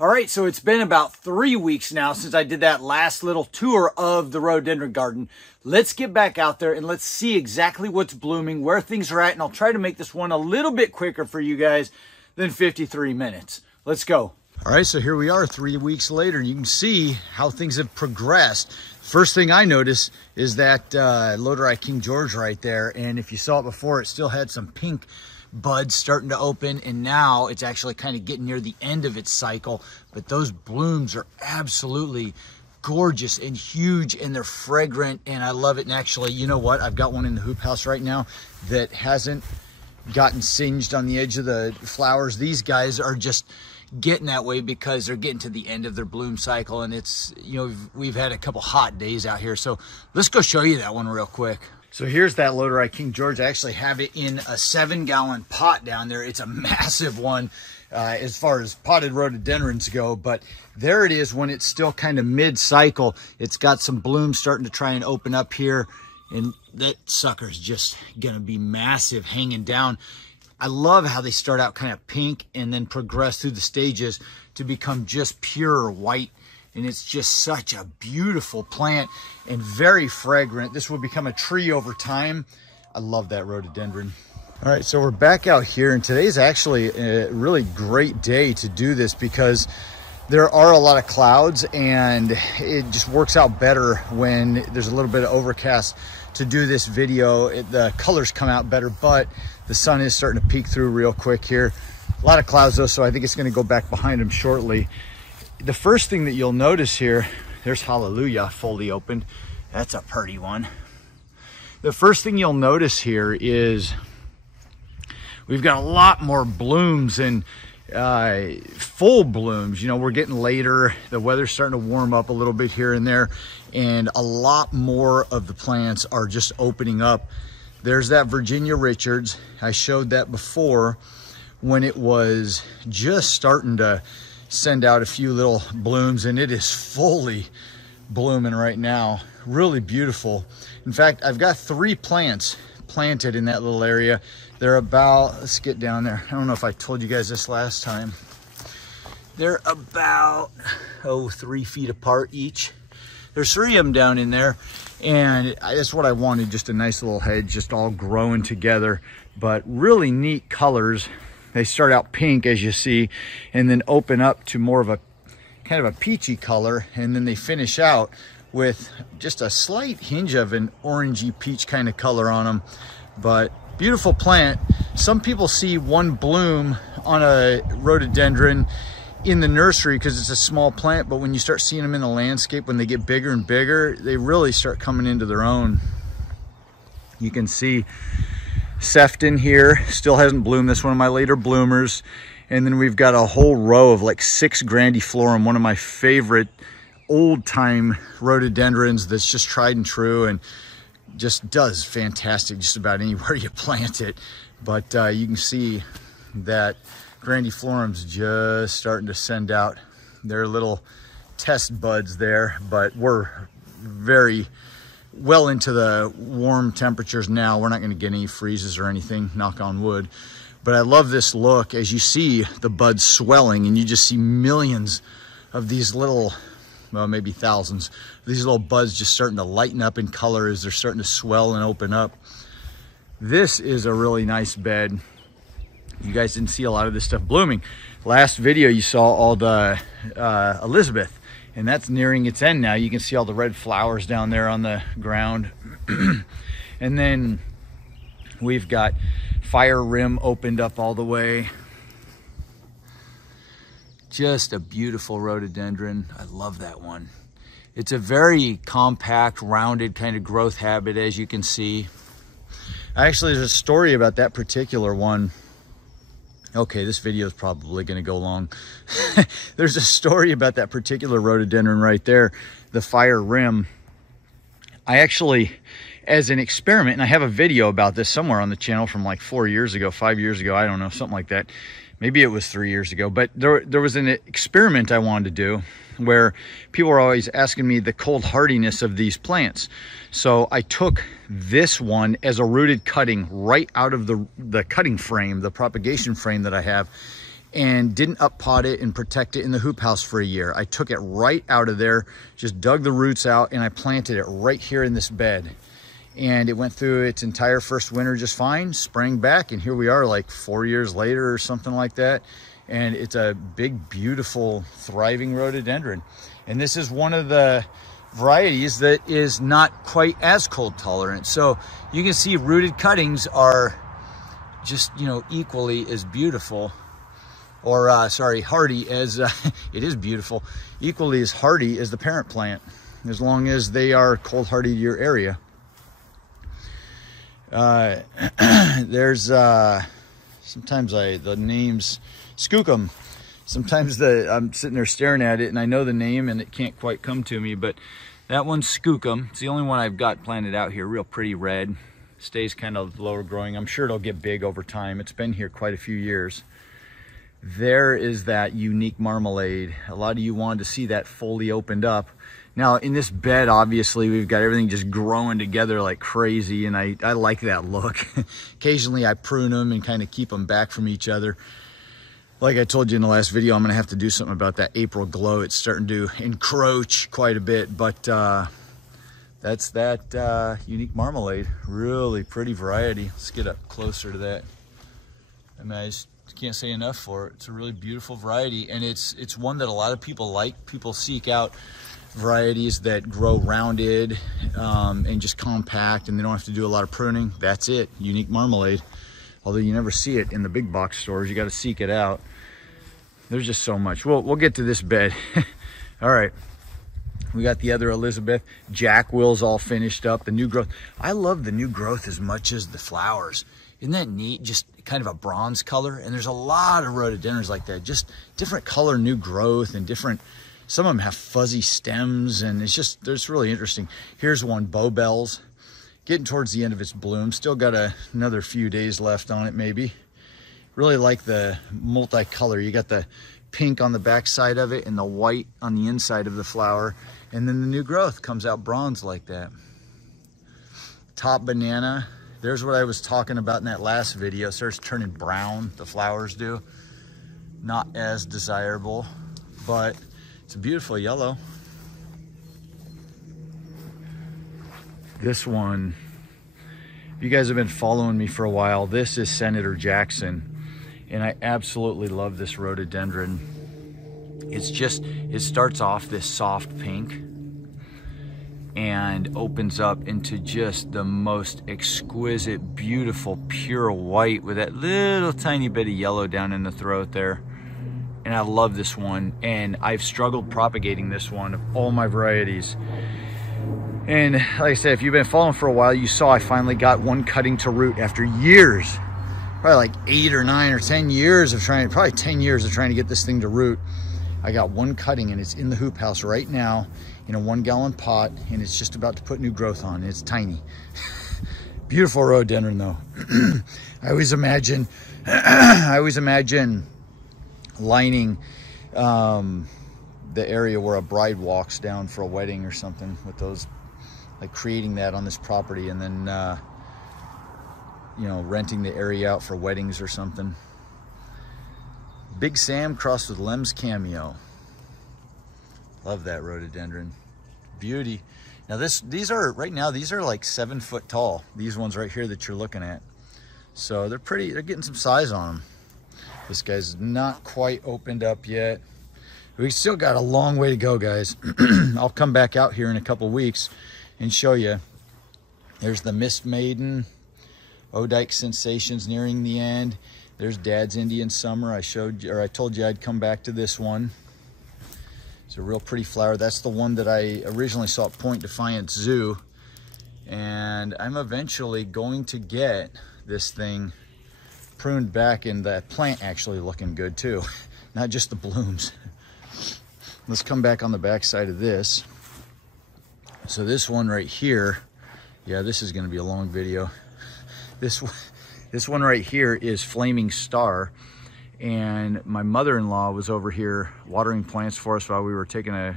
All right, so it's been about 3 weeks now since I did that last little tour of the rhododendron garden. Let's get back out there and let's see exactly what's blooming, where things are at, and I'll try to make this one a little bit quicker for you guys than 53 minutes. Let's go. All right, so here we are 3 weeks later. You can see how things have progressed. First thing I notice is that Lodi King George right there, and if you saw it before, it still had some pink buds starting to open, and now it's actually kind of getting near the end of its cycle. But those blooms are absolutely gorgeous and huge, and they're fragrant, and I love it. And actually, you know what, I've got one in the hoop house right now that hasn't gotten singed on the edge of the flowers. These guys are just getting that way because they're getting to the end of their bloom cycle, and it's, you know, we've had a couple hot days out here. So let's go show you that one real quick. So here's that Lodi King George. I actually have it in a 7-gallon pot down there. It's a massive one as far as potted rhododendrons go, but there it is when it's still kind of mid-cycle. It's got some blooms starting to try and open up here, and that sucker's just gonna be massive hanging down. I love how they start out kind of pink and then progress through the stages to become just pure white. And it's just such a beautiful plant and very fragrant. This will become a tree over time. I love that rhododendron. All right, so we're back out here, and today's actually a really great day to do this because there are a lot of clouds, and it just works out better when there's a little bit of overcast to do this video. The colors come out better, but the sun is starting to peek through real quick here. A lot of clouds though, so I think it's going to go back behind them shortly. The first thing that you'll notice here, there's Hallelujah fully opened. That's a pretty one. The first thing you'll notice here is we've got a lot more blooms and full blooms. You know, we're getting later. The weather's starting to warm up a little bit here and there, and a lot more of the plants are just opening up. There's that Virginia Richards. I showed that before when it was just starting to send out a few little blooms, and it is fully blooming right now. Really beautiful. In fact, I've got 3 plants planted in that little area. They're about, let's get down there. I don't know if I told you guys this last time. They're about, 3 feet apart each. There's 3 of them down in there, and that's what I wanted, just a nice little hedge, just all growing together, but really neat colors. They start out pink, as you see, and then open up to more of a kind of a peachy color, and then they finish out with just a slight hinge of an orangey peach kind of color on them. But beautiful plant. Some people see one bloom on a rhododendron in the nursery because it's a small plant, but when you start seeing them in the landscape, when they get bigger and bigger, they really start coming into their own. You can see Sefton here still hasn't bloomed. That's one of my later bloomers. And then we've got a whole row of like 6 grandiflorum, one of my favorite old time rhododendrons that's just tried and true and just does fantastic just about anywhere you plant it. But you can see that grandiflorum's just starting to send out their little test buds there, but we're very well into the warm temperatures now. We're not going to get any freezes or anything, knock on wood. But I love this look as you see the buds swelling, and you just see millions of these little, well, maybe thousands, these little buds just starting to lighten up in color as they're starting to swell and open up. This is a really nice bed. You guys didn't see a lot of this stuff blooming. Last video you saw all the Elizabeth, and that's nearing its end now. You can see all the red flowers down there on the ground. And then we've got Fire Rim opened up all the way. Just a beautiful rhododendron. I love that one. It's a very compact, rounded kind of growth habit, as you can see. Actually, there's a story about that particular one. Okay, this video is probably going to go long. There's a story about that particular rhododendron right there, the Fire Rim. I actually, as an experiment, and I have a video about this somewhere on the channel from like 4 years ago, 5 years ago, I don't know, something like that. Maybe it was 3 years ago, but there was an experiment I wanted to do where people were always asking me the cold hardiness of these plants. So I took this one as a rooted cutting right out of the cutting frame, the propagation frame that I have, and didn't uppot it and protect it in the hoop house for a year. I took it right out of there, just dug the roots out, and I planted it right here in this bed. And it went through its entire first winter just fine, sprang back, and here we are like 4 years later or something like that. And it's a big, beautiful, thriving rhododendron. And this is one of the varieties that is not quite as cold tolerant. So you can see rooted cuttings are just, you know, equally as beautiful, or sorry, hardy as, it is beautiful, equally as hardy as the parent plant, as long as they are cold hardy to your area. There's, sometimes the names, Skookum. Sometimes I'm sitting there staring at it and I know the name and it can't quite come to me, but that one's Skookum. It's the only one I've got planted out here, real pretty red. Stays kind of lower growing. I'm sure it'll get big over time. It's been here quite a few years. There is that unique marmalade. A lot of you wanted to see that fully opened up. Now in this bed, obviously we've got everything just growing together like crazy, and I like that look. Occasionally I prune them and kind of keep them back from each other. Like I told you in the last video, I'm gonna have to do something about that April glow. It's starting to encroach quite a bit, but that's that unique marmalade. Really pretty variety. Let's get up closer to that. I mean, I just can't say enough for it. It's a really beautiful variety, and it's one that a lot of people like. People seek out varieties that grow rounded and just compact, and they don't have to do a lot of pruning. That's it, unique marmalade. Although you never see it in the big box stores, you got to seek it out. There's just so much. We'll get to this bed. All right. We got the other Elizabeth. Jack Will's all finished up. The new growth. I love the new growth as much as the flowers. Isn't that neat? Just kind of a bronze color. And there's a lot of rhododendrons like that. Just different color, new growth, and different. Some of them have fuzzy stems, and it's really interesting. Here's one, Bowbells. Getting towards the end of its bloom. Still got another few days left on it, maybe. Really like the multicolor. You got the pink on the back side of it and the white on the inside of the flower. And then the new growth comes out bronze like that. Top banana. There's what I was talking about in that last video. It starts turning brown, the flowers do. Not as desirable, but it's a beautiful yellow. This one, if you guys have been following me for a while, this is Senator Jackson, and I absolutely love this rhododendron. It starts off this soft pink and opens up into just the most exquisite, beautiful, pure white with that little tiny bit of yellow down in the throat there. And I love this one, and I've struggled propagating this one of all my varieties. And like I said, if you've been following for a while, you saw I finally got one cutting to root after years, probably like 8 or 9 or 10 years of trying, probably 10 years of trying to get this thing to root. I got one cutting, and it's in the hoop house right now in a 1-gallon pot, and it's just about to put new growth on. It's tiny. Beautiful rhododendron though. I always imagine lining the area where a bride walks down for a wedding or something with those, like creating that on this property, and then you know, renting the area out for weddings or something. Big Sam crossed with Lem's Cameo. Love that rhododendron. Beauty. Now these are like 7 foot tall. These ones right here that you're looking at. So they're pretty, they're getting some size on them. This guy's not quite opened up yet. We still got a long way to go, guys. I'll come back out here in a couple weeks and show you. There's the Mist Maiden, Odike Sensations nearing the end. There's Dad's Indian Summer. I told you I'd come back to this one. It's a real pretty flower. That's the one that I originally saw at Point Defiance Zoo. And I'm eventually going to get this thing pruned back, and that plant actually looking good too. Not just the blooms. Let's come back on the back side of this. So this one right here, yeah, this is going to be a long video. This one right here is Flaming Star, and my mother-in-law was over here watering plants for us while we were taking a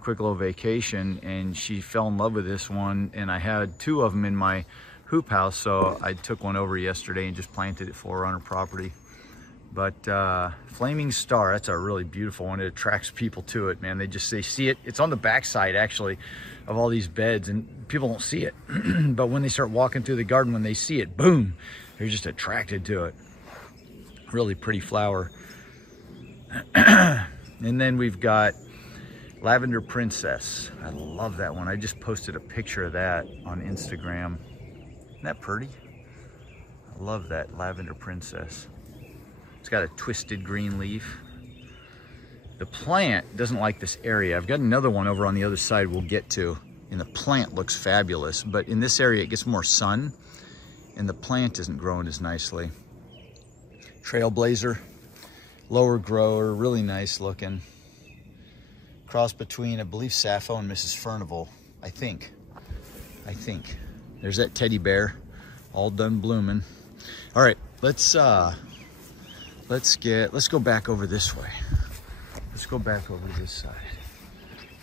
quick little vacation, and she fell in love with this one, and I had 2 of them in my hoop house, so I took one over yesterday and just planted it for her on her property. But Flaming Star, that's a really beautiful one. It attracts people to it, man. They see it. It's on the backside, actually, of all these beds, and people don't see it. But when they start walking through the garden, when they see it, boom, they're just attracted to it. Really pretty flower. And then we've got Lavender Princess. I love that one. I just posted a picture of that on Instagram. Isn't that pretty? I love that Lavender Princess. It's got a twisted green leaf. The plant doesn't like this area. I've got another one over on the other side we'll get to, and the plant looks fabulous, but in this area it gets more sun and the plant isn't growing as nicely. Trailblazer, lower grower, really nice looking. Cross between, I believe, Sappho and Mrs. Furnival, I think. There's that teddy bear, all done blooming. All right, let's go back over this way. Let's go back over to this side.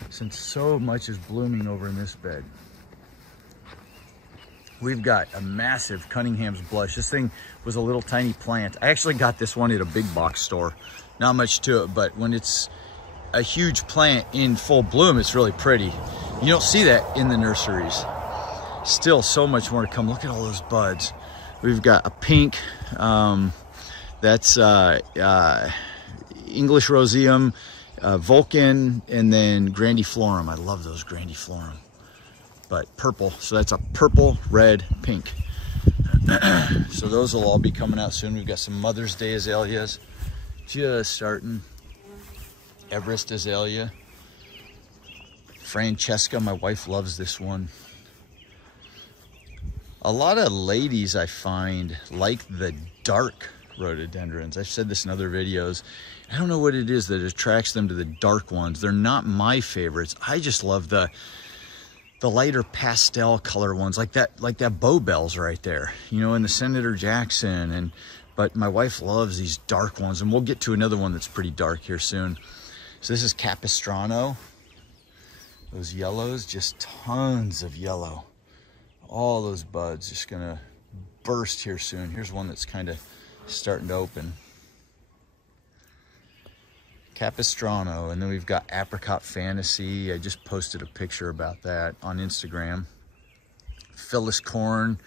Since so much is blooming over in this bed. We've got a massive Cunninghams Blush. This thing was a little tiny plant. I actually got this one at a big box store. Not much to it, but when it's a huge plant in full bloom, it's really pretty. You don't see that in the nurseries. Still so much more to come. Look at all those buds. We've got a pink, that's English Roseum, Vulcan, and then Grandiflorum. I love those Grandiflorum. But purple, so that's a purple, red, pink. So those will all be coming out soon. We've got some Mother's Day azaleas just starting. Everest Azalea. Francesca, my wife loves this one. A lot of ladies I find like the dark rhododendrons. I've said this in other videos. I don't know what it is that attracts them to the dark ones. They're not my favorites. I just love the lighter pastel color ones, like that Bow Bells right there, you know, and the Senator Jackson. But my wife loves these dark ones, and we'll get to another one that's pretty dark here soon. So this is Capistrano. Those yellows, just tons of yellow. All those buds just gonna burst here soon. Here's one that's kind of starting to open. Capistrano, and then we've got Apricot Fantasy. I just posted a picture about that on Instagram. Phyllis Corn.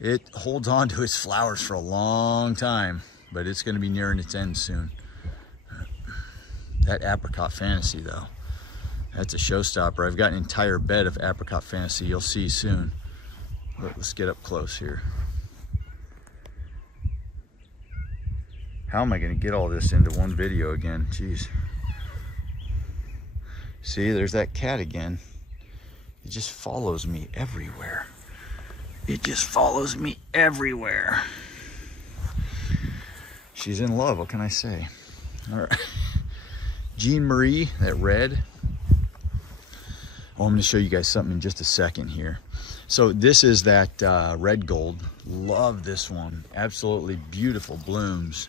It holds on to its flowers for a long time, but it's going to be nearing its end soon. That Apricot Fantasy, though, that's a showstopper. I've got an entire bed of Apricot Fantasy you'll see soon. But let's get up close here. How am I going to get all this into one video again? Jeez. See, there's that cat again. It just follows me everywhere. It just follows me everywhere. She's in love, what can I say? All right. Jean Marie, that red. Oh, I'm going to show you guys something in just a second here. So this is that red gold. Love this one. Absolutely beautiful blooms.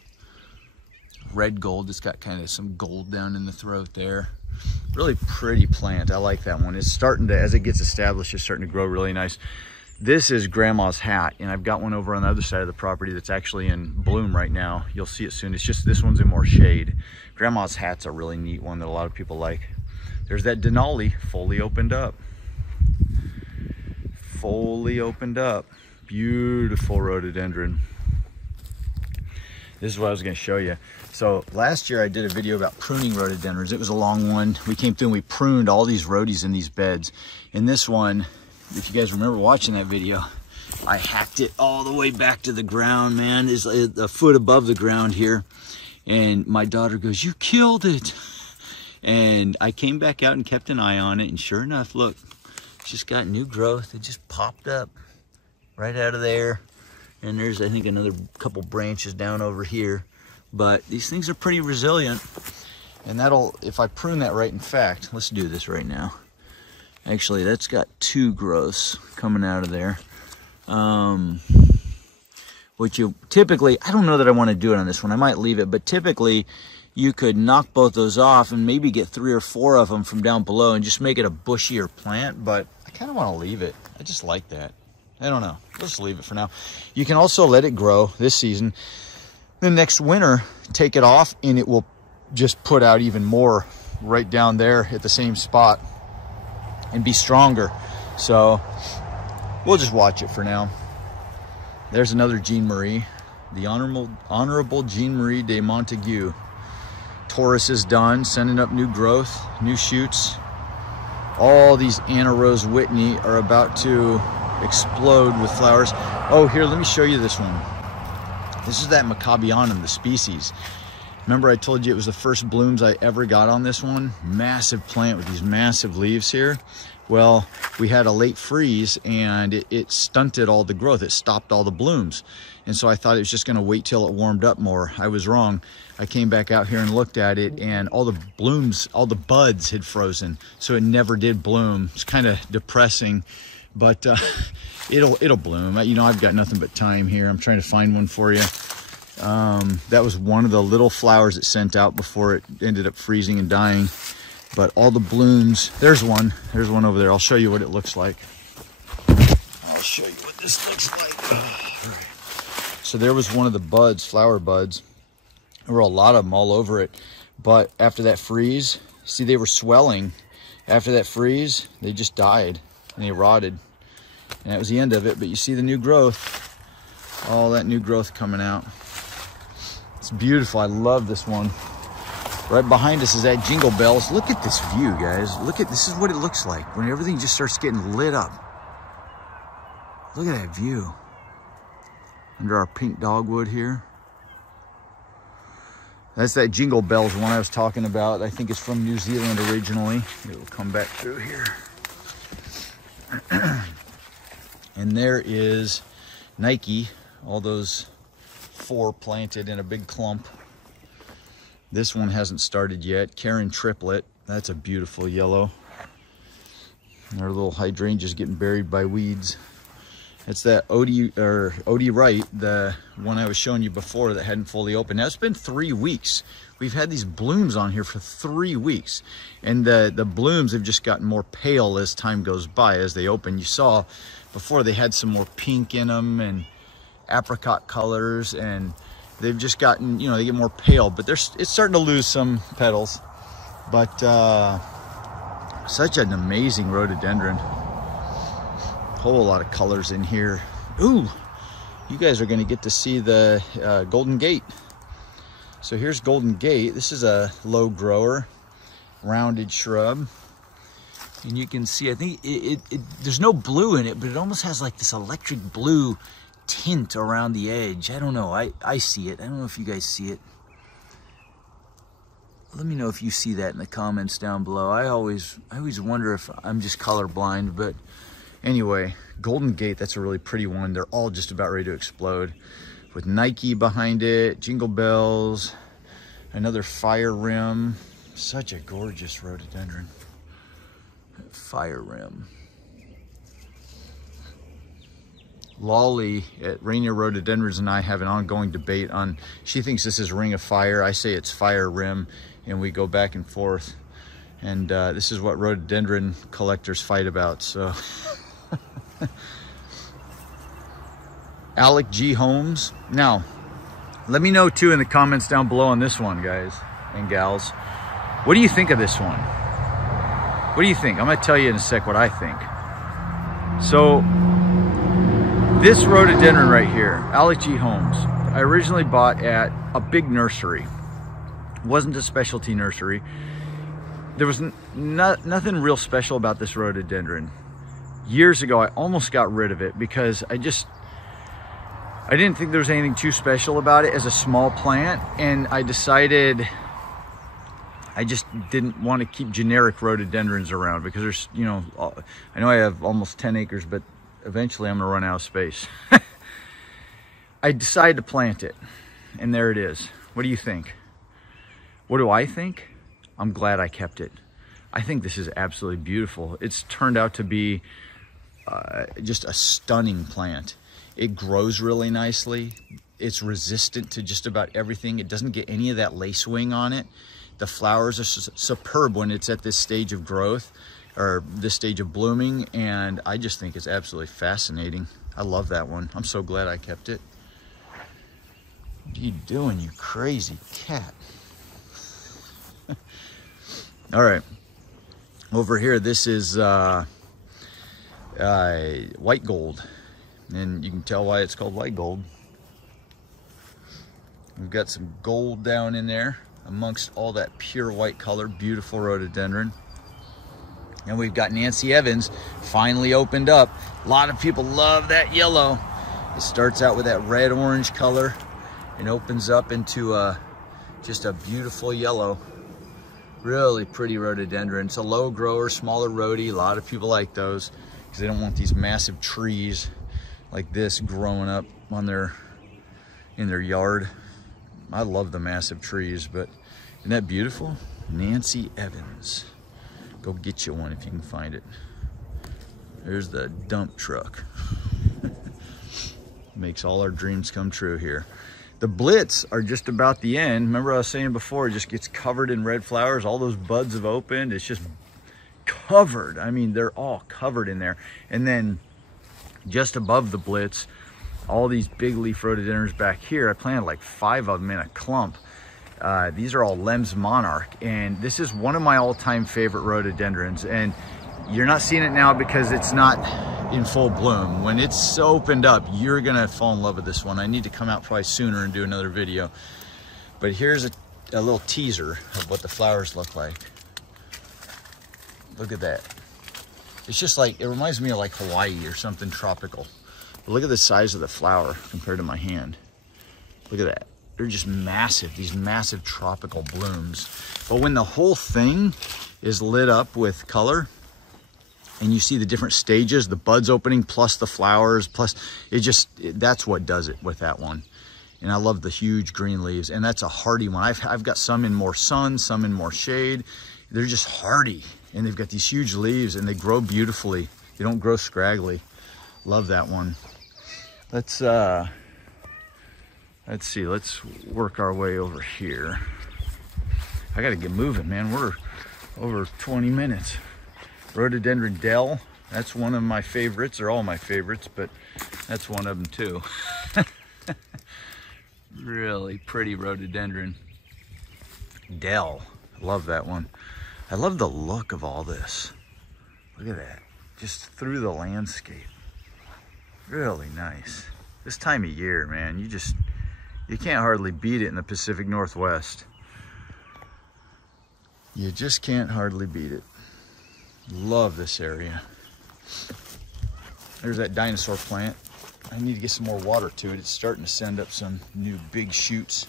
Red gold, it's got kind of some gold down in the throat there. Really pretty plant. I like that one. It's starting to, as it gets established, it's starting to grow really nice. This is Grandma's Hat, and I've got one over on the other side of the property that's actually in bloom right now. You'll see it soon. It's just this one's in more shade. Grandma's Hat's a really neat one that a lot of people like. There's that Denali, fully opened up. Fully opened up. Beautiful rhododendron. This is what I was going to show you. So last year I did a video about pruning rhododendrons. It was a long one. We came through and we pruned all these rhodies in these beds. In this one, if you guys remember watching that video, I hacked it all the way back to the ground, man. It's a foot above the ground here. And my daughter goes, "You killed it." And I came back out and kept an eye on it. And sure enough, look, it's just got new growth. It just popped up right out of there. And there's, I think, another couple branches down over here. But these things are pretty resilient. And that'll, if I prune that right, in fact, let's do this right now. Actually, that's got two growths coming out of there. Which you typically, I don't know that I want to do it on this one. I might leave it, but typically you could knock both those off and maybe get 3 or 4 of them from down below and just make it a bushier plant. But I kind of want to leave it. I just like that. I don't know. Let's leave it for now. You can also let it grow this season. The next winter, take it off and it will just put out even more right down there at the same spot and be stronger. So we'll just watch it for now. There's another Jean Marie, the Honorable Jean Marie de Montague. Taurus is done, sending up new growth, new shoots. All these Anna Rose Whitney are about to explode with flowers. Oh, here, let me show you this one. This is that Maccabeanum, the species. Remember I told you it was the first blooms I ever got on this one? Massive plant with these massive leaves here. Well, we had a late freeze and it stunted all the growth. It stopped all the blooms. And so I thought it was just gonna wait till it warmed up more. I was wrong. I came back out here and looked at it and all the blooms, all the buds had frozen. So it never did bloom. It's kind of depressing, but it'll bloom. You know, I've got nothing but time here. I'm trying to find one for you. That was one of the little flowers it sent out before it ended up freezing and dying. But all the blooms, there's one over there. I'll show you what it looks like. I'll show you what this looks like. All right. So there was one of the buds, flower buds. There were a lot of them all over it. But after that freeze, see, they were swelling. After that freeze, they just died and they rotted. And that was the end of it. But you see the new growth, all that new growth coming out. It's beautiful. I love this one. Right behind us is that Jingle Bells. Look at this view, guys. Look at, this is what it looks like when everything just starts getting lit up. Look at that view. Under our pink dogwood here. That's that Jingle Bells one I was talking about. I think it's from New Zealand originally. It will come back through here. And there is Nike, all those 4 planted in a big clump. This one hasn't started yet. Karen Triplet, that's a beautiful yellow. Our little hydrangeas getting buried by weeds. It's that Odie Wright, the one I was showing you before that hadn't fully opened. Now it's been 3 weeks. We've had these blooms on here for 3 weeks. And the blooms have just gotten more pale as time goes by, as they open. You saw before they had some more pink in them and apricot colors, and they've just gotten, you know, they get more pale, but it's starting to lose some petals. But such an amazing rhododendron. Whole lot of colors in here. Ooh, you guys are going to get to see the Golden Gate. So here's Golden Gate. This is a low grower, rounded shrub. And you can see, I think there's no blue in it, but it almost has like this electric blue tint around the edge. I don't know. I see it. I don't know if you guys see it. Let me know if you see that in the comments down below. I always wonder if I'm just colorblind, but anyway, Golden Gate, that's a really pretty one. They're all just about ready to explode. With Nike behind it, Jingle Bells, another Fire Rim. Such a gorgeous rhododendron. Fire Rim. Lolly at Rainier Rhododendrons and I have an ongoing debate on, she thinks this is Ring of Fire. I say it's Fire Rim, and we go back and forth. And this is what rhododendron collectors fight about, so. Alec G. Holmes. Now, let me know too in the comments down below on this one, guys and gals. What do you think of this one? What do you think? I'm gonna tell you in a sec what I think. So, this rhododendron right here, Alec G. Holmes, I originally bought at a big nursery. It wasn't a specialty nursery. There was nothing real special about this rhododendron. Years ago, I almost got rid of it because I didn't think there was anything too special about it as a small plant, and I decided I just didn't want to keep generic rhododendrons around because there's, you know, I know I have almost 10 acres, but eventually I'm gonna run out of space. I decided to plant it, and there it is. What do you think? What do I think? I'm glad I kept it. I think this is absolutely beautiful. It's turned out to be just a stunning plant. It grows really nicely. It's resistant to just about everything. It doesn't get any of that lace wing on it. The flowers are superb when it's at this stage of growth or this stage of blooming, and I just think it's absolutely fascinating. I love that one. I'm so glad I kept it. What are you doing, you crazy cat? All right. Over here, this is white gold. And you can tell why it's called white gold. We've got some gold down in there amongst all that pure white color. Beautiful rhododendron. And we've got Nancy Evans finally opened up. A lot of people love that yellow. It starts out with that red-orange color and opens up into just a beautiful yellow. Really pretty rhododendron. It's a low grower, smaller rhodi. A lot of people like those because they don't want these massive trees like this growing up on in their yard. I love the massive trees, but isn't that beautiful? Nancy Evans. Go get you one if you can find it. There's the dump truck. Makes all our dreams come true here. The Blitz are just about the end. Remember I was saying before, it just gets covered in red flowers. All those buds have opened. It's just covered. I mean, they're all covered in there. And then just above the Blitz, all these big leaf rhododendrons back here. I planted like 5 of them in a clump. These are all Lem's Monarch, and this is one of my all-time favorite rhododendrons. And you're not seeing it now because it's not in full bloom. When it's opened up, you're gonna fall in love with this one. I need to come out probably sooner and do another video. But here's a little teaser of what the flowers look like. Look at that. It's just like, it reminds me of like Hawaii or something tropical. But look at the size of the flower compared to my hand. Look at that. They're just massive, these massive tropical blooms. But when the whole thing is lit up with color and you see the different stages, the buds opening plus the flowers, plus that's what does it with that one. And I love the huge green leaves, and that's a hardy one. I've got some in more sun, some in more shade. They're just hardy, and they've got these huge leaves, and they grow beautifully. They don't grow scraggly. Love that one. Let's see, let's work our way over here. I gotta get moving, man. We're over 20 minutes. Rhododendron Dell, that's one of my favorites. They're all my favorites, but that's one of them too. Really pretty rhododendron. Dell, love that one. I love the look of all this. Look at that, just through the landscape. Really nice. This time of year, man, you can't hardly beat it in the Pacific Northwest. You just can't hardly beat it. Love this area. There's that dinosaur plant. I need to get some more water to it. It's starting to send up some new big shoots.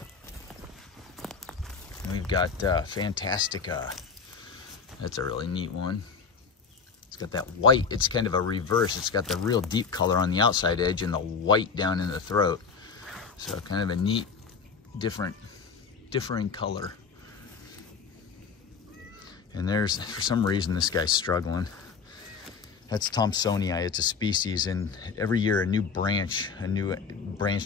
And we've got Fantastica. That's a really neat one. It's got that white. It's kind of a reverse. It's got the real deep color on the outside edge and the white down in the throat. So kind of a neat, differing color. And there's, for some reason, this guy's struggling. That's Tomsonia. It's a species, and every year a new branch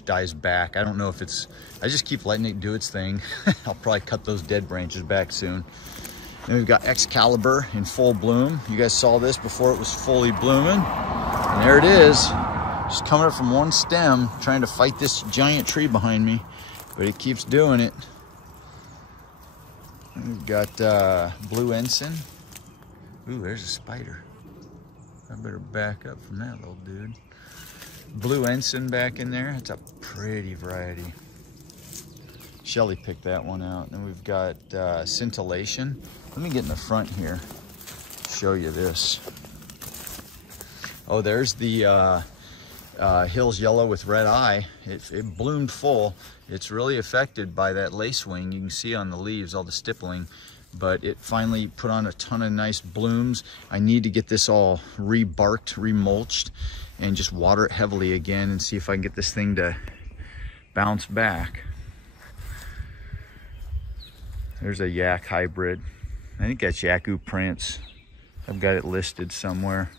dies back. I don't know if it's, I just keep letting it do its thing. I'll probably cut those dead branches back soon. Then we've got Excalibur in full bloom. You guys saw this before it was fully blooming. And there it is. Just coming up from one stem, trying to fight this giant tree behind me, but it keeps doing it. We've got Blue Ensign. Ooh, there's a spider. I better back up from that little dude. Blue Ensign back in there. It's a pretty variety. Shelly picked that one out. Then we've got Scintillation. Let me get in the front here, show you this. Oh, there's the Hills Yellow with red eye. It bloomed full. It's really affected by that lacewing. You can see on the leaves all the stippling, but it finally put on a ton of nice blooms. I need to get this all re-barked, re-mulched, and just water it heavily again and see if I can get this thing to bounce back. There's a yak hybrid. I think that's Yaku Prince. I've got it listed somewhere.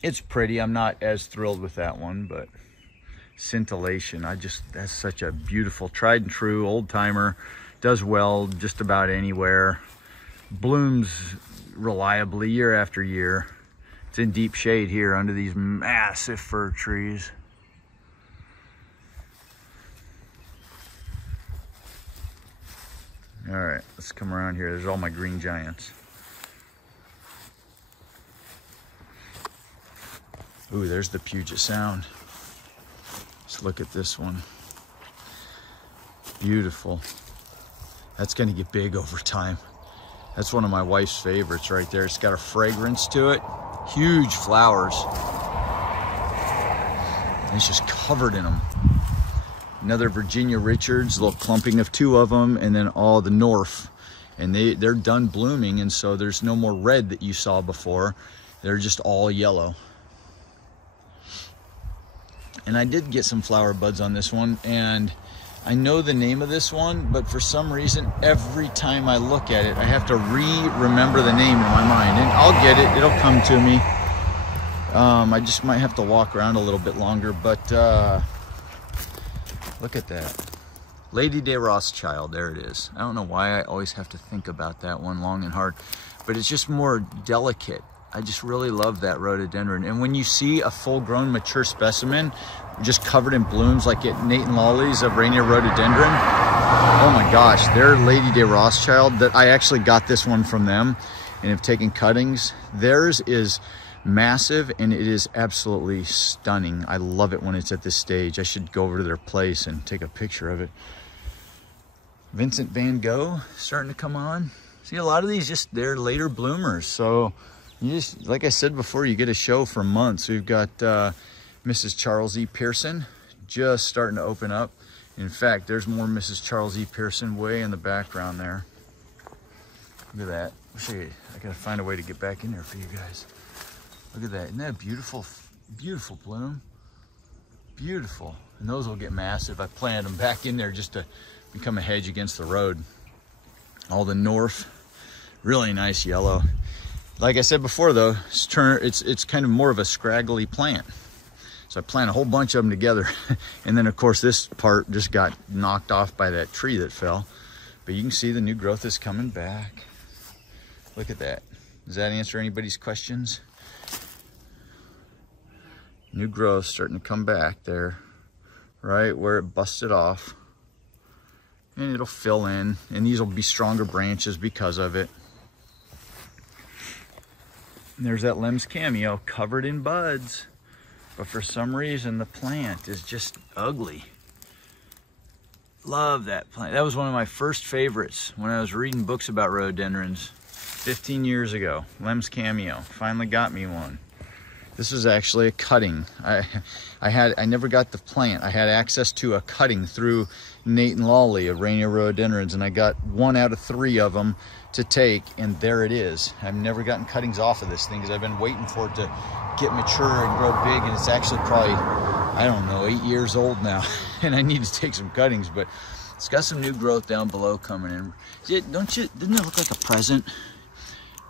It's pretty. I'm not as thrilled with that one, but Scintillation, that's such a beautiful, tried and true, old timer. Does well just about anywhere. Blooms reliably year after year. It's in deep shade here under these massive fir trees. All right, let's come around here. There's all my green giants. Ooh, there's the Puget Sound. Let's look at this one. Beautiful. That's gonna get big over time. That's one of my wife's favorites right there. It's got a fragrance to it. Huge flowers. And it's just covered in them. Another Virginia Richards, a little clumping of 2 of them, and then all the North. And they're done blooming, and so there's no more red that you saw before. They're just all yellow. And I did get some flower buds on this one, and I know the name of this one, but for some reason, every time I look at it, I have to remember the name in my mind, and I'll get it, it'll come to me. I just might have to walk around a little bit longer, but look at that. Lady de Rothschild, there it is. I don't know why I always have to think about that one long and hard, but it's just more delicate. I just really love that rhododendron. And when you see a full-grown mature specimen just covered in blooms like at Nathan Lawley's of Rainier Rhododendron, oh my gosh, they're Lady de Rothschild. That I actually got this one from them and have taken cuttings. Theirs is massive and it is absolutely stunning. I love it when it's at this stage. I should go over to their place and take a picture of it. Vincent van Gogh starting to come on. See, a lot of these just, they're later bloomers. So you just, like I said before, you get a show for months. We've got Mrs. Charles E. Pearson just starting to open up. In fact, there's more Mrs. Charles E. Pearson way in the background there. Look at that. I gotta find a way to get back in there for you guys. Look at that. Isn't that a beautiful, beautiful bloom? Beautiful. And those will get massive. I planted them back in there just to become a hedge against the road. All the North, really nice yellow. Like I said before though, it's kind of more of a scraggly plant. So I plant a whole bunch of them together. And then of course this part just got knocked off by that tree that fell. But you can see the new growth is coming back. Look at that. Does that answer anybody's questions? New growth starting to come back there, right where it busted off. And it'll fill in, and these will be stronger branches because of it. And there's that Lem's Cameo covered in buds, but for some reason the plant is just ugly. Love that plant. That was one of my first favorites when I was reading books about rhododendrons 15 years ago. Lem's Cameo, finally got me one. This is actually a cutting. I never got the plant. I had access to a cutting through Nathan Lawley of Rainier Rhododendrons, and I got 1 out of 3 of them to take, and there it is. I've never gotten cuttings off of this thing because I've been waiting for it to get mature and grow big, and it's actually probably, I don't know, 8 years old now, and I need to take some cuttings, but it's got some new growth down below coming in. Doesn't it look like a present?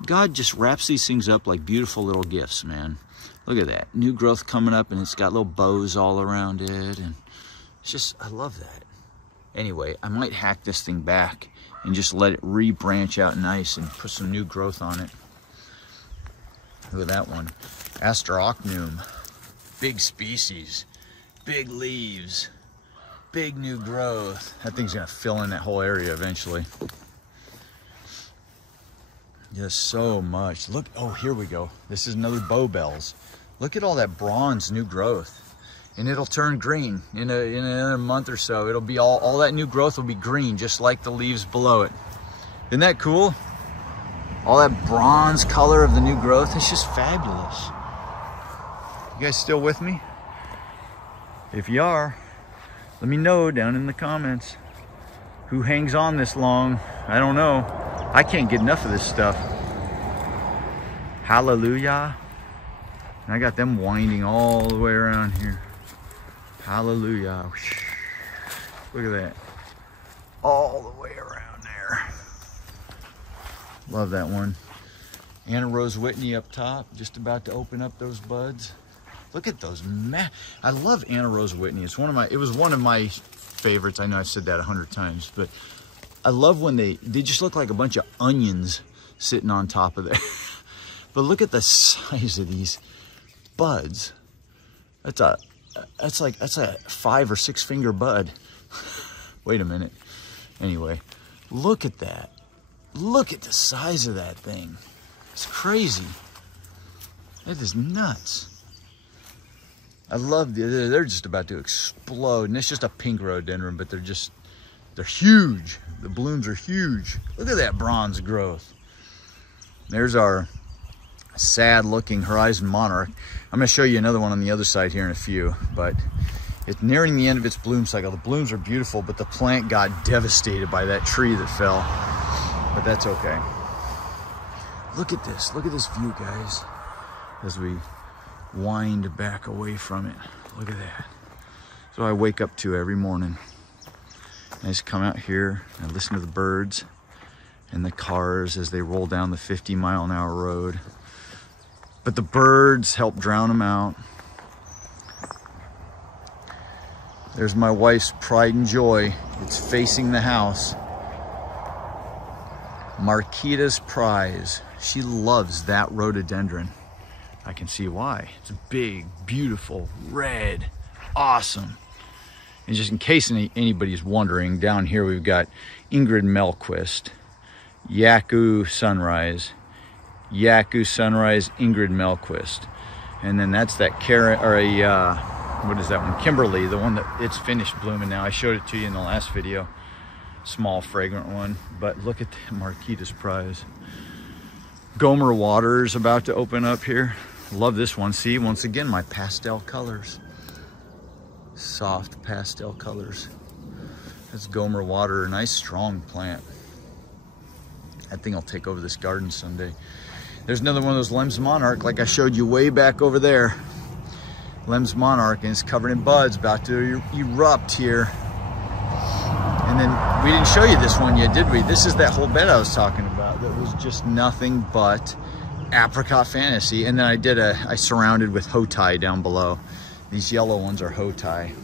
God just wraps these things up like beautiful little gifts, man. Look at that, new growth coming up, and it's got little bows all around it, and it's just, I love that. Anyway, I might hack this thing back and just let it re-branch out nice and put some new growth on it. Look at that one, Asterochneum, big species, big leaves, big new growth. That thing's gonna fill in that whole area eventually. Just so much. Look, oh, here we go. This is another Bowbells. Look at all that bronze new growth, and it'll turn green in a month or so. It'll be all that new growth will be green, just like the leaves below it. Isn't that cool? All that bronze color of the new growth, it's just fabulous. You guys still with me? If you are, let me know down in the comments. Who hangs on this long? I don't know. I can't get enough of this stuff. Hallelujah. And I got them winding all the way around here. Hallelujah. Look at that. All the way around there. Love that one. Anna Rose Whitney up top, just about to open up those buds. Look at those. I love Anna Rose Whitney. It was one of my favorites. I know I've said that 100 times, but I love when they just look like a bunch of onions sitting on top of there. But look at the size of these buds. That's a 5 or 6 finger bud. Wait a minute. Anyway, Look at that. Look at the size of that thing. It's crazy. That is nuts. I love they're just about to explode. And it's just a pink rhododendron, but they're huge. The blooms are huge. Look at that bronze growth. There's our sad looking horizon monarch. I'm gonna show you another one on the other side here in a few, but it's nearing the end of its bloom cycle. The blooms are beautiful, but the plant got devastated by that tree that fell, but that's okay. Look at this view, guys, as we wind back away from it. Look at that. So I wake up to every morning. I just come out here and listen to the birds and the cars as they roll down the 50-mile-an-hour road. But the birds help drown them out. There's my wife's pride and joy. It's facing the house. Marquita's prize. She loves that rhododendron. I can see why. It's big, beautiful, red, awesome. And just in case anybody's wondering, down here we've got Ingrid Melquist, Yaku Sunrise, Ingrid Melquist. And then that's that Karen, or what is that one? Kimberly, the one that it's finished blooming now. I showed it to you in the last video. Small, fragrant one. But look at the Marquita's prize. Gomer Water's about to open up here. Love this one. See, once again, my pastel colors. Soft pastel colors. That's Gomer Water, a nice strong plant. That thing will take over this garden someday. There's another one of those Lem's Monarch, like I showed you way back over there. Lem's Monarch, and it's covered in buds, about to erupt here. And then we didn't show you this one yet, did we? This is that whole bed I was talking about that was just nothing but apricot fantasy. And then I surrounded with Hotai down below. These yellow ones are Hotai.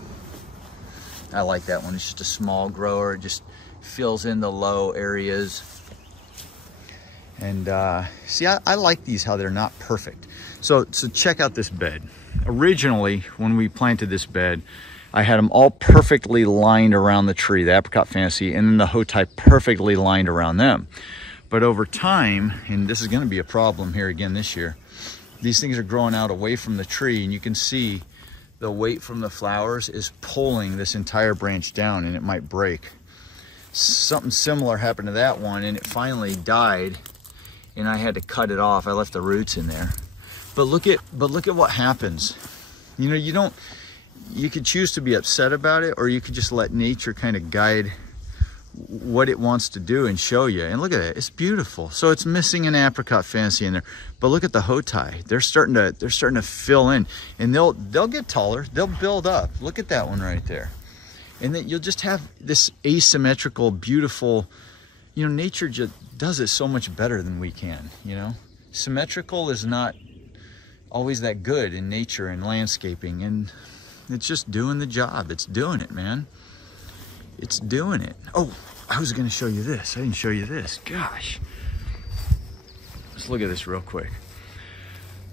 I like that one. It's just a small grower. It just fills in the low areas. And see, I like these, how they're not perfect. So check out this bed. Originally, when we planted this bed, I had them all perfectly lined around the tree, the apricot fantasy, and then the Hotai perfectly lined around them. But over time, and this is going to be a problem here again this year, these things are growing out away from the tree, and you can see the weight from the flowers is pulling this entire branch down, and it might break. Something similar happened to that one, and it finally died, and I had to cut it off. I left the roots in there. But look at what happens. You know, you could choose to be upset about it, or you could just let nature kind of guide what it wants to do and show you. And look at it, it's beautiful. So it's missing an apricot fantasy in there, but look at the Hotai. They're starting to fill in, and they'll get taller. They'll build up. Look at that one right there. And then you'll just have this asymmetrical, beautiful. You know, nature just does it so much better than we can. You know, symmetrical is not always that good in nature and landscaping, and it's just doing the job. It's doing it, man. It's doing it. Oh, I was going to show you this. I didn't show you this. Gosh. Let's look at this real quick.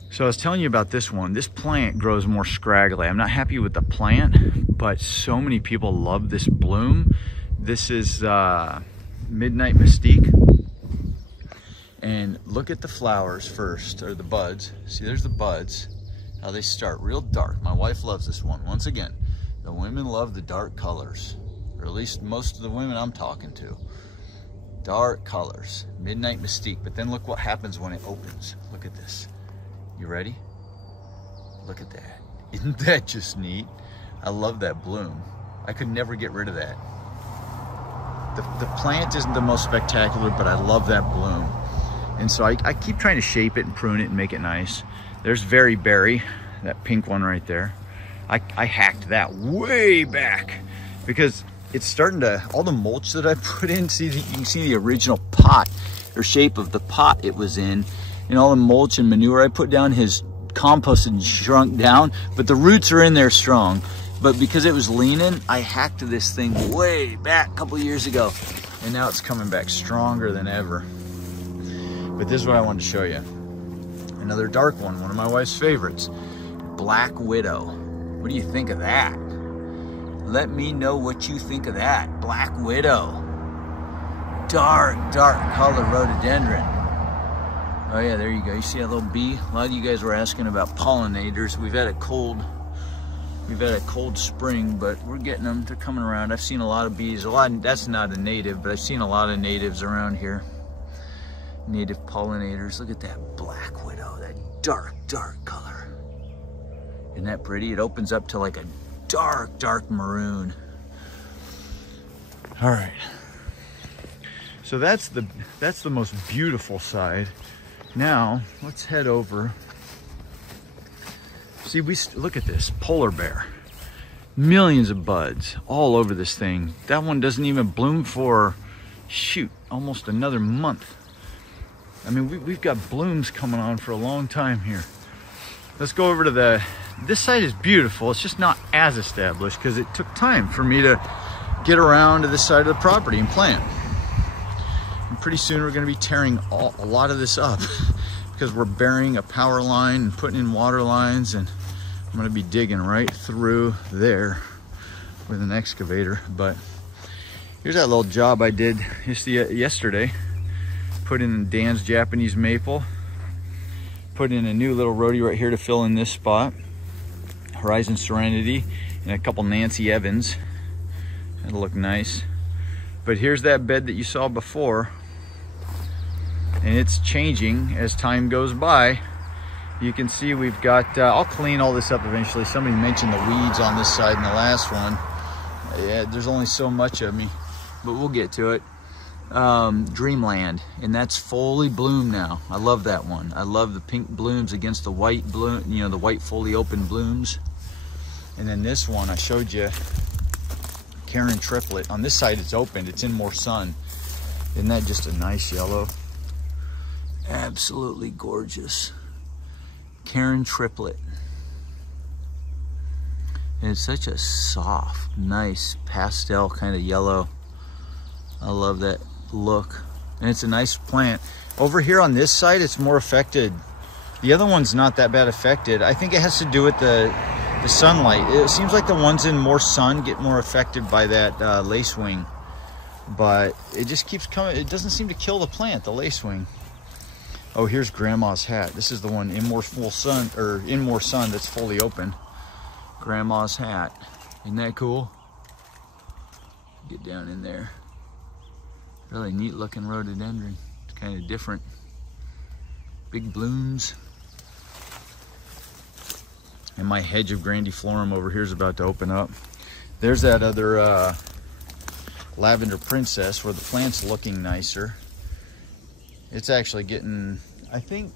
So I was telling you about this one. This plant grows more scraggly. I'm not happy with the plant, but so many people love this bloom. This is Midnight Mystique. And look at the flowers first, or the buds. See, there's the buds. How they start real dark. My wife loves this one. Once again, the women love the dark colors, or at least most of the women I'm talking to. Dark colors, Midnight Mystique. But then look what happens when it opens. Look at this. You ready? Look at that. Isn't that just neat? I love that bloom. I could never get rid of that. The plant isn't the most spectacular, but I love that bloom. And so I keep trying to shape it and prune it and make it nice. There's Very Berry, that pink one right there. I hacked that way back because it's starting to, all the mulch that I put in, see, you can see the original pot or shape of the pot it was in, and all the mulch and manure I put down has composted and shrunk down, but the roots are in there strong. But because it was leaning, I hacked this thing way back a couple years ago, and now it's coming back stronger than ever. But this is what I wanted to show you. Another dark one of my wife's favorites, Black Widow. What do you think of that? Let me know what you think of that. Black Widow. dark color rhododendron. Oh yeah, there you go. You see that little bee? A lot of you guys were asking about pollinators. We've had a cold spring, but we're getting them. They're coming around. I've seen a lot of bees. That's not a native, but I've seen a lot of natives around here. Native pollinators. Look at that black widow, that dark color. Isn't that pretty? It opens up to like a dark maroon. All right. So that's the most beautiful side. Now let's head over. See, look at this polar bear. Millions of buds all over this thing. That one doesn't even bloom for, shoot, almost another month. I mean, we've got blooms coming on for a long time here. Let's go over to this side is beautiful. It's just not as established because it took time for me to get around to this side of the property and plant. And pretty soon we're going to be tearing a lot of this up because we're burying a power line and putting in water lines, and I'm going to be digging right through there with an excavator. But here's that little job I did yesterday. Put in Dan's Japanese maple. Put in a new little rhodie right here to fill in this spot. Horizon Serenity and a couple Nancy Evans. That'll look nice. But here's that bed that you saw before. And it's changing as time goes by. You can see we've got, I'll clean all this up eventually. Somebody mentioned the weeds on this side in the last one. Yeah, there's only so much of me, but we'll get to it. Dreamland, and that's fully bloomed now. I love that one. I love the pink blooms against the white bloom, you know, the white fully open blooms. And then this one I showed you, Karen Triplet. On this side it's opened, it's in more sun. Isn't that just a nice yellow? Absolutely gorgeous. Karen Triplet. And it's such a soft, nice pastel kind of yellow. I love that look. And it's a nice plant. Over here on this side, it's more affected. The other one's not that bad affected. I think it has to do with the sunlight. It seems like the ones in more sun get more affected by that lacewing. But it just keeps coming. It doesn't seem to kill the plant, the lacewing. Oh, here's Grandma's hat. This is the one in more full sun, or in more sun, that's fully open. Grandma's hat. Isn't that cool? Get down in there. Really neat looking rhododendron. It's kind of different. Big blooms. And my hedge of grandiflorum over here is about to open up. There's that other Lavender Princess where the plant's looking nicer. It's actually getting, I think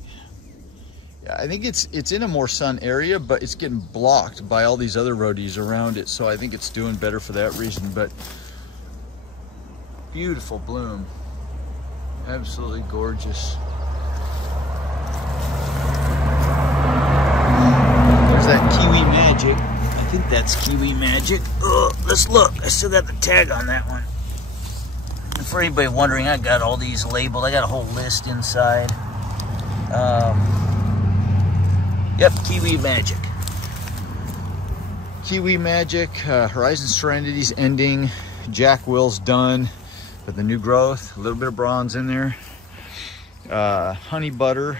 it's in a more sun area, but it's getting blocked by all these other rhodies around it. So I think it's doing better for that reason. But beautiful bloom. Absolutely gorgeous. There's that Kiwi Magic. I think that's Kiwi Magic. Oh, let's look. I still got the tag on that one. And for anybody wondering, I got all these labeled. I got a whole list inside. Yep, Kiwi Magic. Kiwi Magic, Horizon Serenity's ending. Jack Will's done. But the new growth, a little bit of bronze in there. Honey Butter,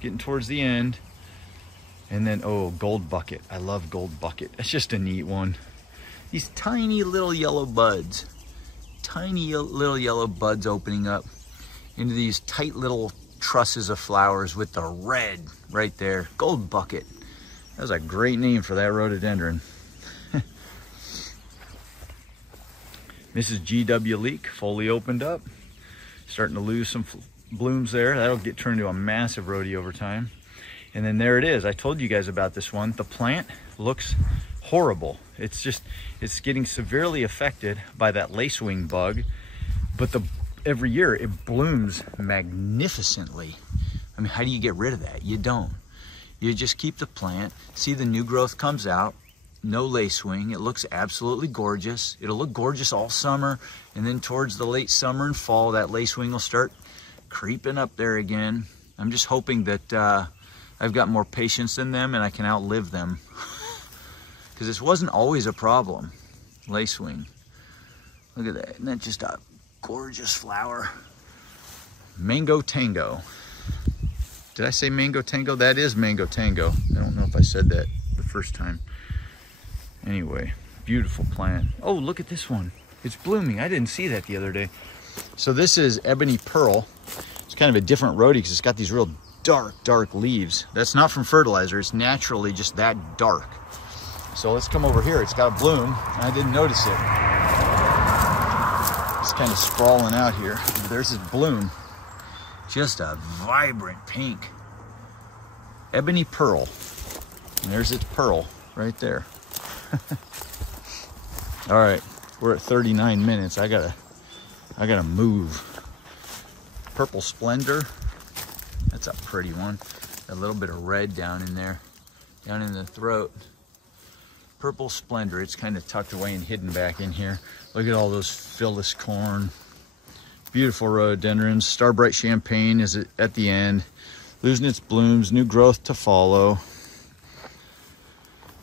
getting towards the end. And then, oh, Gold Bucket. I love Gold Bucket. It's just a neat one. These tiny little yellow buds. Tiny little yellow buds opening up into these tight little trusses of flowers with the red right there. Gold Bucket. That was a great name for that rhododendron. Mrs. G.W. Leek, fully opened up. Starting to lose some blooms there. That'll get turned into a massive rhodie over time. And then there it is. I told you guys about this one. The plant looks horrible. It's getting severely affected by that lacewing bug. But every year it blooms magnificently. I mean, how do you get rid of that? You don't. You just keep the plant. See, the new growth comes out. No lacewing. It looks absolutely gorgeous. It'll look gorgeous all summer, and then towards the late summer and fall, that lacewing will start creeping up there again. I'm just hoping that I've got more patience than them and I can outlive them. Because this wasn't always a problem, lacewing. Look at that. Isn't that just a gorgeous flower. Mango Tango. Did I say Mango Tango? That is Mango Tango. I don't know if I said that the first time. Anyway, beautiful plant. Oh, look at this one. It's blooming. I didn't see that the other day. So this is Ebony Pearl. It's kind of a different rhodie because it's got these real dark leaves. That's not from fertilizer. It's naturally just that dark. So let's come over here. It's got a bloom. I didn't notice it. It's kind of sprawling out here. There's this bloom. Just a vibrant pink. Ebony Pearl. And there's its pearl right there. All right, we're at 39 minutes. I gotta move. Purple Splendor. That's a pretty one. A little bit of red down in there, down in the throat. Purple Splendor. It's kind of tucked away and hidden back in here. Look at all those Phyllis corn. Beautiful rhododendrons. Starbright Champagne is at the end. Losing its blooms. New growth to follow.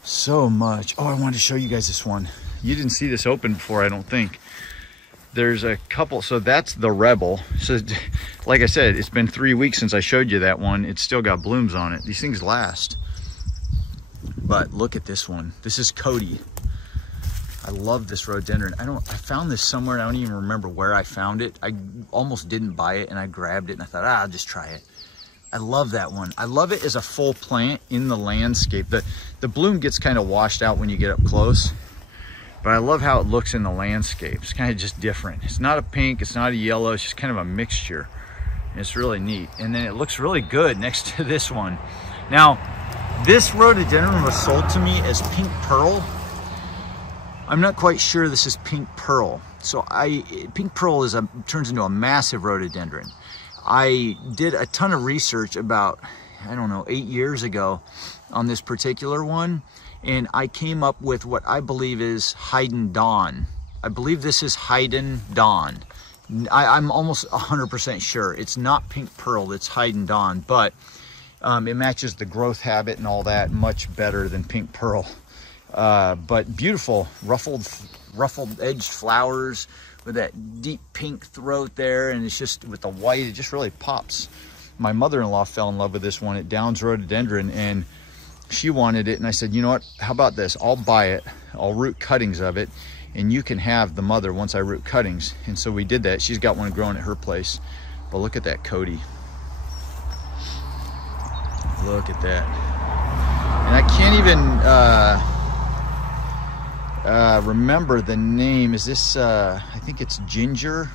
So much. Oh, I wanted to show you guys this one. You didn't see this open before, I don't think. There's a couple. So that's the Rebel. So like I said, it's been 3 weeks since I showed you that one. It's still got blooms on it. These things last. But look at this one. This is Cody. I love this rhododendron. I found this somewhere and I don't even remember where I found it. I almost didn't buy it and I grabbed it and I thought, I'll just try it. I love that one. I love it as a full plant in the landscape. The bloom gets kind of washed out when you get up close, but I love how it looks in the landscape. It's kind of just different. It's not a pink, it's not a yellow, it's just kind of a mixture. And it's really neat. And then it looks really good next to this one. Now, this rhododendron was sold to me as Pink Pearl. I'm not quite sure this is Pink Pearl. So Pink Pearl turns into a massive rhododendron. I did a ton of research about, I don't know, 8 years ago on this particular one. And I came up with what I believe is Haydn Dawn. I believe this is Haydn Dawn. I'm almost 100% sure. It's not Pink Pearl, it's Haydn Dawn. But it matches the growth habit and all that much better than Pink Pearl. But beautiful ruffled edged flowers with that deep pink throat there, and it's just with the white, it just really pops. My mother-in-law fell in love with this one at Downs Rhododendron, and she wanted it, and I said, you know what, how about this? I'll buy it, I'll root cuttings of it, and you can have the mother once I root cuttings. And so we did that. She's got one growing at her place. But look at that Cody. Look at that. And I can't even remember the name. Is this, I think it's Ginger.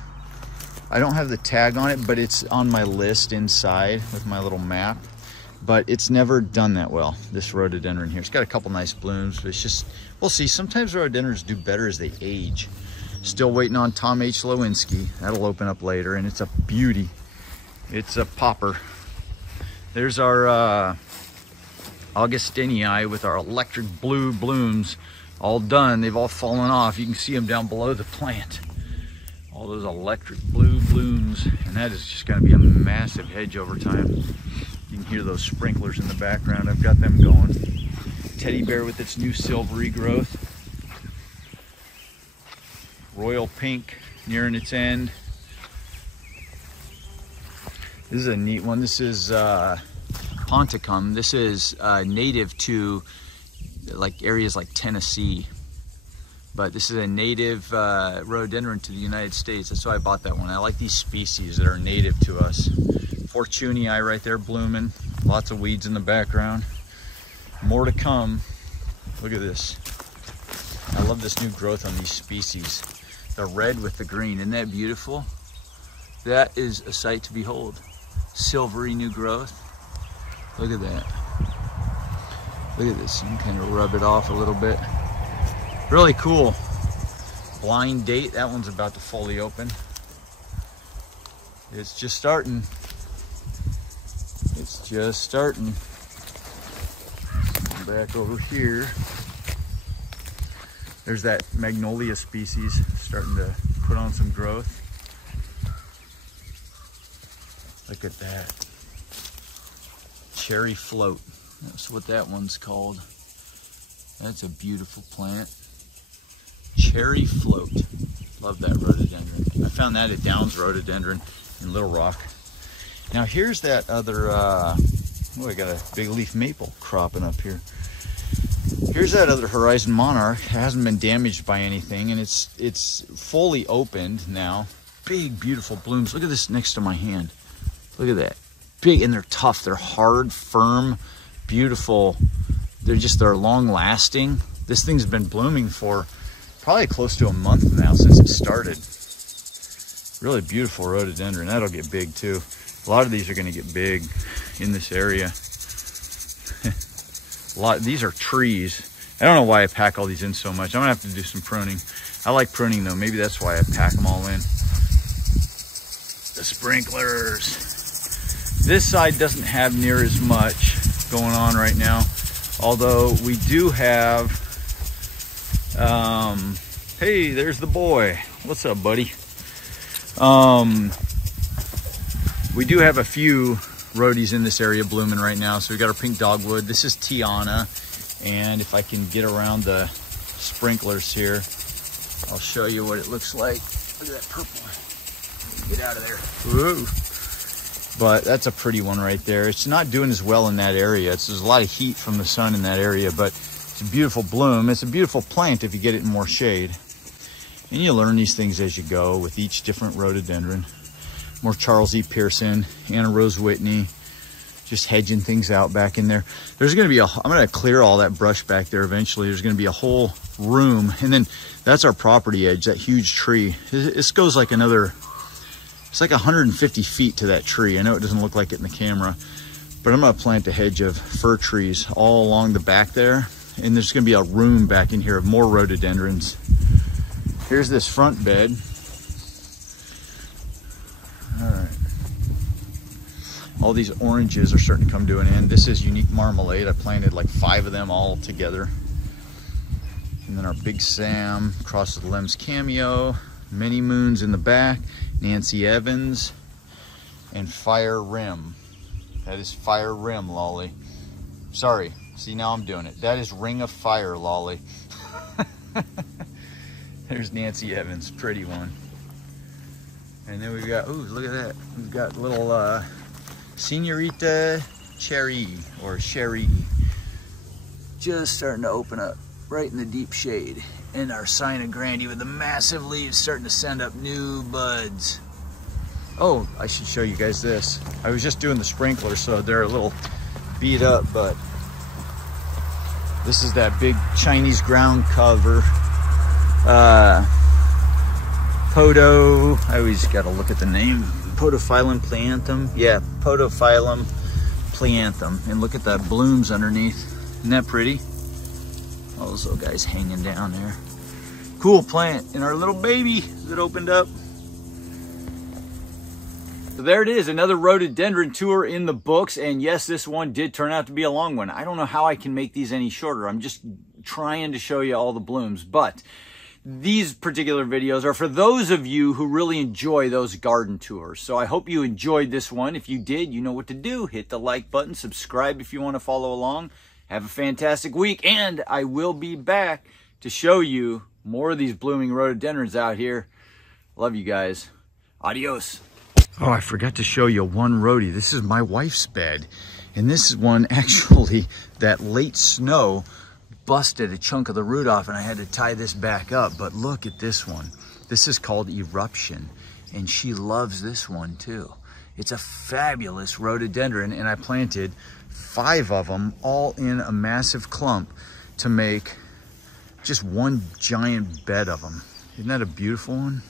I don't have the tag on it, but it's on my list inside with my little map. But it's never done that well, this rhododendron here. It's got a couple nice blooms, but it's just, we'll see. Sometimes rhododendrons do better as they age. Still waiting on Tom H. Lewinsky. That'll open up later, and it's a beauty. It's a popper. There's our Augustinii with our electric blue blooms. All done. They've all fallen off. You can see them down below the plant. All those electric blue blooms. And that is just going to be a massive hedge over time. You can hear those sprinklers in the background. I've got them going. Teddy bear with its new silvery growth. Royal pink nearing its end. This is a neat one. This is Ponticom. This is native to like areas like Tennessee, but this is a native rhododendron to the United States. That's why I bought that one. I like these species that are native to us. Fortunii right there blooming. Lots of weeds in the background. More to come. Look at this. I love this new growth on these species. The red with the green. Isn't that beautiful? That is a sight to behold. Silvery new growth. Look at that. Look at this. You can kind of rub it off a little bit. Really cool. Blind date. That one's about to fully open. It's just starting. It's just starting. Back over here. There's that magnolia species starting to put on some growth. Look at that. Cherry float. That's what that one's called. That's a beautiful plant. Cherry float. Love that rhododendron. I found that at Downs Rhododendron in Little Rock. Now here's that other, oh, I got a big leaf maple cropping up here. Here's that other Horizon Monarch. It hasn't been damaged by anything, and it's fully opened now. Big, beautiful blooms. Look at this next to my hand. Look at that. Big, and they're tough. They're hard, firm, beautiful. They're long lasting. This thing's been blooming for probably close to a month now since it started. Really beautiful rhododendron. That'll get big too. A lot of these are going to get big in this area. These are trees. I don't know why I pack all these in so much. I'm gonna have to do some pruning. I like pruning though. Maybe that's why I pack them all in. The sprinklers. This side doesn't have near as much going on right now. Although we do have, hey, there's the boy. What's up, buddy? We do have a few rhodies in this area blooming right now. So we got our pink dogwood. This is Tiana. And if I can get around the sprinklers here, I'll show you what it looks like. Look at that purple. Get out of there. Whoa. But that's a pretty one right there. It's not doing as well in that area. There's a lot of heat from the sun in that area, but it's a beautiful bloom. It's a beautiful plant if you get it in more shade. And you learn these things as you go with each different rhododendron. More Charles E. Pearson, Anna Rose Whitney, just hedging things out back in there. There's going to be I'm going to clear all that brush back there eventually. There's going to be a whole room. And then that's our property edge, that huge tree. This goes like another, it's like 150 feet to that tree. I know it doesn't look like it in the camera, but I'm going to plant a hedge of fir trees all along the back there. And there's going to be a room back in here of more rhododendrons. Here's this front bed. All right. All these oranges are starting to come to an end. This is Unique Marmalade. I planted like 5 of them all together. And then our Big Sam, Cross of the Limbs Cameo, Many Moons in the back, Nancy Evans, and Fire Rim. That is Fire Rim, Lolly. Sorry, see, now I'm doing it. That is Ring of Fire, Lolly. There's Nancy Evans, pretty one. And then we've got, ooh, look at that. We've got little Senorita Cherry, or Sherry. Just starting to open up right in the deep shade. And our Sina Grande with the massive leaves starting to send up new buds. Oh, I should show you guys this. I was just doing the sprinklers, so they're a little beat up, but this is that big Chinese ground cover. I always got to look at the name. Podophyllum Plianthum. Yeah, Podophyllum Plianthum. And look at that blooms underneath. Isn't that pretty? All those little guys hanging down there. Cool plant. And our little baby that opened up. So there it is, another rhododendron tour in the books. And yes, this one did turn out to be a long one. I don't know how I can make these any shorter. I'm just trying to show you all the blooms. But these particular videos are for those of you who really enjoy those garden tours. So I hope you enjoyed this one. If you did, you know what to do. Hit the like button, subscribe if you want to follow along. Have a fantastic week, and I will be back to show you more of these blooming rhododendrons out here. Love you guys. Adios. Oh, I forgot to show you one rhodie. This is my wife's bed. And this is one, actually, that late snow busted a chunk of the root off, and I had to tie this back up. But look at this one. This is called Eruption, and she loves this one too. It's a fabulous rhododendron, and I planted 5 of them all in a massive clump to make just one giant bed of them. Isn't that a beautiful one?